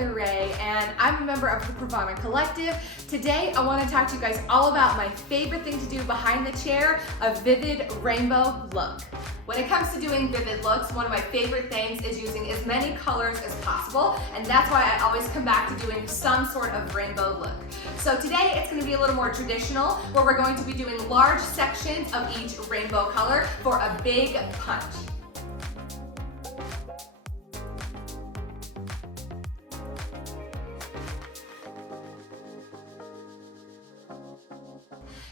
Taylor Rae, and I'm a member of the PRAVANA Collective. Today, I want to talk to you guys all about my favorite thing to do behind the chair, a vivid rainbow look. When it comes to doing vivid looks, one of my favorite things is using as many colors as possible, and that's why I always come back to doing some sort of rainbow look. So today, it's going to be a little more traditional, where we're going to be doing large sections of each rainbow color for a big punch.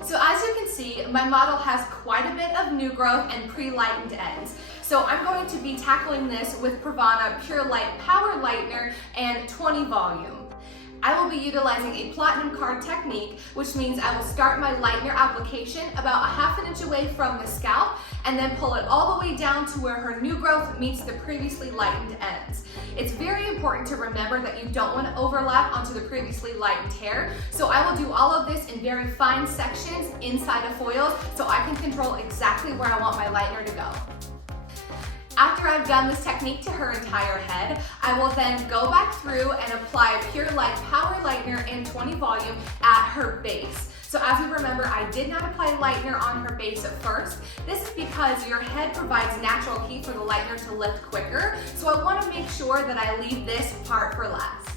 So as you can see, my model has quite a bit of new growth and pre-lightened ends. So I'm going to be tackling this with PRAVANA Pure Light Power Lightener and 20 volume. I will be utilizing a platinum card technique, which means I will start my lightener application about a ½ inch away from the scalp and then pull it all the way down to where her new growth meets the previously lightened ends. It's very important to remember that you don't want to overlap onto the previously lightened hair, so I will do all of this in very fine sections inside of foils so I can control exactly where I want my lightener to go. After I've done this technique to her entire head, I will then go back through and apply Pure Light Power Lightener and 20 volume at her base. So as you remember, I did not apply lightener on her base at first. This is because your head provides natural heat for the lightener to lift quicker, so I want to make sure that I leave this part for last.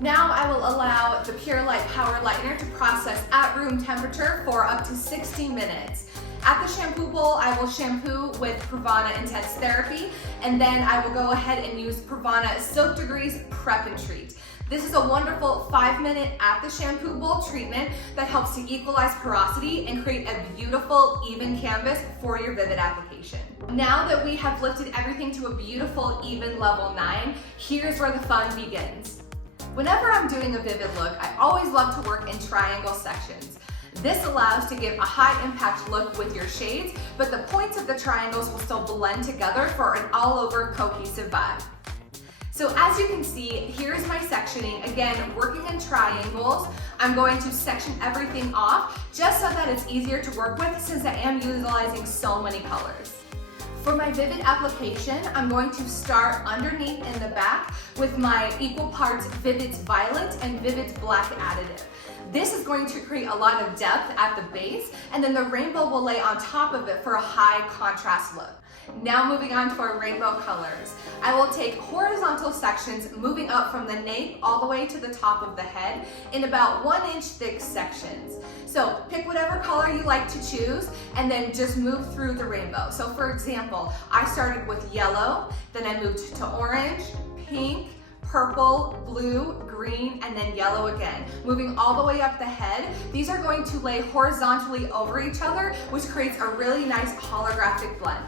Now I will allow the Pure Light Power Lightener to process at room temperature for up to 60 minutes. At the shampoo bowl, I will shampoo with PRAVANA Intense Therapy, and then I will go ahead and use PRAVANA Silk Degrees Prep and Treat. This is a wonderful 5-minute at the shampoo bowl treatment that helps to equalize porosity and create a beautiful, even canvas for your vivid application. Now that we have lifted everything to a beautiful, even level 9, here's where the fun begins. Whenever I'm doing a vivid look, I always love to work in triangle sections. This allows to give a high impact look with your shades, but the points of the triangles will still blend together for an all over cohesive vibe. So as you can see, here's my sectioning. Again, working in triangles, I'm going to section everything off just so that it's easier to work with since I am utilizing so many colors. For my vivid application, I'm going to start underneath in the back with my equal parts Vivids Violet and Vivids Black additive. This is going to create a lot of depth at the base, and then the rainbow will lay on top of it for a high contrast look. Now moving on to our rainbow colors. I will take horizontal sections moving up from the nape all the way to the top of the head in about 1 inch thick sections. So pick whatever color you like to choose and then just move through the rainbow. So for example, I started with yellow, then I moved to orange, pink, purple, blue, green, and then yellow again. Moving all the way up the head, these are going to lay horizontally over each other, which creates a really nice holographic blend.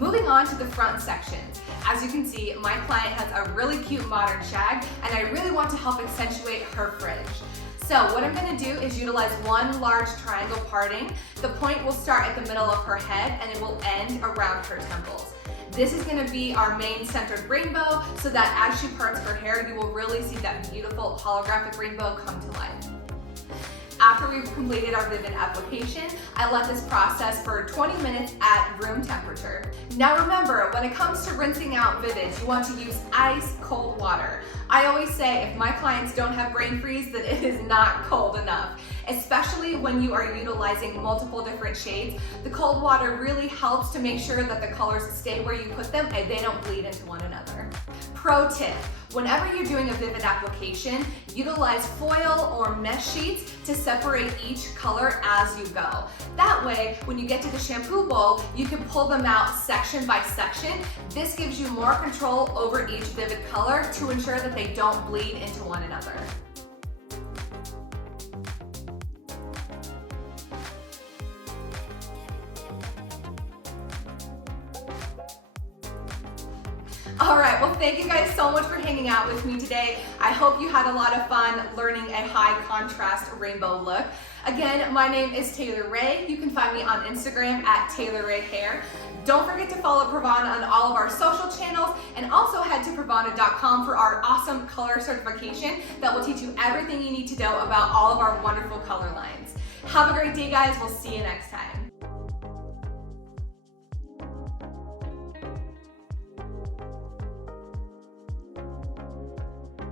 Moving on to the front sections. As you can see, my client has a really cute modern shag, and I really want to help accentuate her fringe. So what I'm going to do is utilize one large triangle parting. The point will start at the middle of her head, and it will end around her temples. This is going to be our main centered rainbow, so that as she parts her hair, you will really see that beautiful holographic rainbow come to life. After we've completed our vivid application, I let this process for 20 minutes at room temperature. Now remember, when it comes to rinsing out vivids, you want to use ice cold water. I always say if my clients don't have brain freeze, then it is not cold enough. Especially when you are utilizing multiple different shades, the cold water really helps to make sure that the colors stay where you put them and they don't bleed into one another. Pro tip, whenever you're doing a vivid application, utilize foil or mesh sheets to separate each color as you go. That way, when you get to the shampoo bowl, you can pull them out section by section. This gives you more control over each vivid color to ensure that they don't bleed into one another. All right, well, thank you guys so much for hanging out with me today. I hope you had a lot of fun learning a high contrast rainbow look. Again, my name is Taylor Rae. You can find me on Instagram at Taylor Rae Hair. Don't forget to follow PRAVANA on all of our social channels, and also head to pravana.com for our awesome color certification that will teach you everything you need to know about all of our wonderful color lines. Have a great day, guys. We'll see you next time.